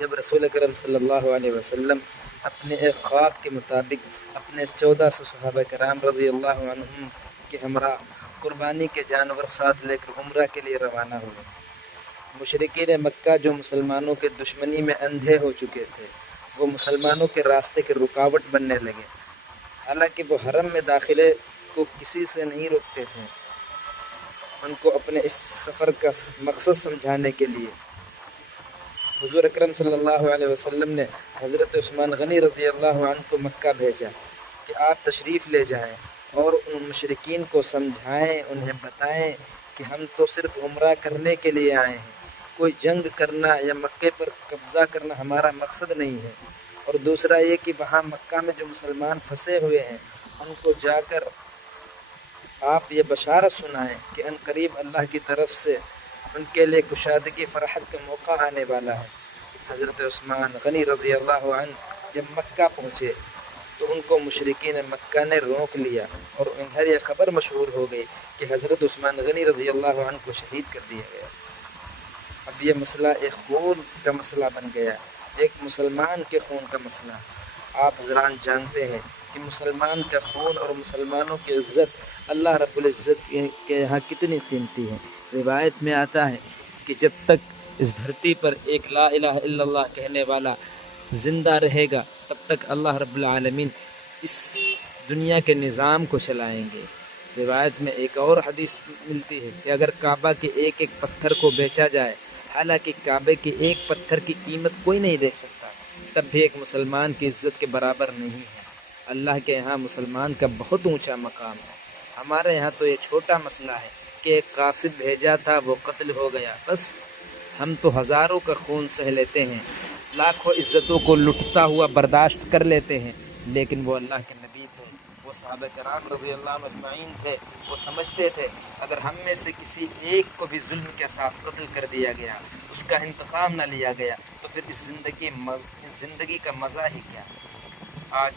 جب رسول اکرم صلی اللہ علیہ وسلم اپنے ایک خواب کے مطابق اپنے 1400 صحابہ کرام رضی اللہ عنہم کے ہمراہ قربانی کے جانور ساتھ لے کر عمرہ کے لیے روانہ ہوئے، مشرکین مکہ جو مسلمانوں کے دشمنی میں اندھے ہو چکے تھے وہ مسلمانوں کے راستے کے رکاوٹ بننے لگے، حالانکہ وہ حرم میں داخلے کو کسی سے نہیں روکتے تھے۔ ان کو اپنے اس سفر کا مقصد سمجھانے کے لیے حضور اکرم صلی اللہ علیہ وسلم نے حضرت عثمان غنی رضی اللہ عنہ کو مکہ بھیجا کہ آپ تشریف لے جائیں اور ان مشرکین کو سمجھائیں، انہیں بتائیں کہ ہم تو صرف عمرہ کرنے کے لیے آئے ہیں، کوئی جنگ کرنا یا مکے پر قبضہ کرنا ہمارا مقصد نہیں ہے۔ اور دوسرا یہ کہ وہاں مکہ میں جو مسلمان پھنسے ہوئے ہیں ان کو جا کر آپ یہ بشارت سنائیں کہ ان قریب اللہ کی طرف سے ان کے لیے کشادگی فرحت کا موقع آنے والا ہے۔ حضرت عثمان غنی رضی اللہ عنہ جب مکہ پہنچے تو ان کو مشرکین مکہ نے روک لیا اور ادھر یہ خبر مشہور ہو گئی کہ حضرت عثمان غنی رضی اللہ عنہ کو شہید کر دیا گیا۔ اب یہ مسئلہ ایک خون کا مسئلہ بن گیا، ایک مسلمان کے خون کا مسئلہ۔ آپ حضران جانتے ہیں کہ مسلمان کا خون اور مسلمانوں کی عزت اللہ رب العزت کے یہاں کتنی قیمتی ہے۔ روایت میں آتا ہے کہ جب تک اس دھرتی پر ایک لا الہ الا اللہ کہنے والا زندہ رہے گا تب تک اللہ رب العالمین اس دنیا کے نظام کو چلائیں گے۔ روایت میں ایک اور حدیث ملتی ہے کہ اگر کعبہ کے ایک ایک پتھر کو بیچا جائے، حالانکہ کعبے کے ایک پتھر کی قیمت کوئی نہیں دے سکتا، تب بھی ایک مسلمان کی عزت کے برابر نہیں ہے۔ اللہ کے یہاں مسلمان کا بہت اونچا مقام ہے۔ ہمارے یہاں تو یہ چھوٹا مسئلہ ہے کہ ایک قاصد بھیجا تھا وہ قتل ہو گیا، بس ہم تو ہزاروں کا خون سہ لیتے ہیں، لاکھوں عزتوں کو لٹتا ہوا برداشت کر لیتے ہیں، لیکن وہ اللہ کے نبی تھے، وہ صحابہ کرام رضی اللہ عنہ اجمعین تھے، وہ سمجھتے تھے اگر ہم میں سے کسی ایک کو بھی ظلم کے ساتھ قتل کر دیا گیا، اس کا انتقام نہ لیا گیا تو پھر اس زندگی کا مزہ ہی کیا۔ آج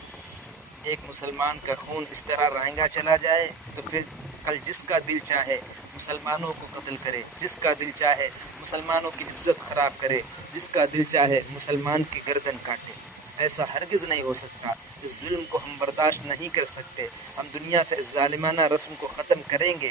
ایک مسلمان کا خون اس طرح رائنگا چلا جائے تو پھر کل جس کا دل چاہے مسلمانوں کو قتل کرے، جس کا دل چاہے مسلمانوں کی عزت خراب کرے، جس کا دل چاہے مسلمان کی گردن کاٹے۔ ایسا ہرگز نہیں ہو سکتا۔ اس ظلم کو ہم برداشت نہیں کر سکتے۔ ہم دنیا سے اس ظالمانہ رسم کو ختم کریں گے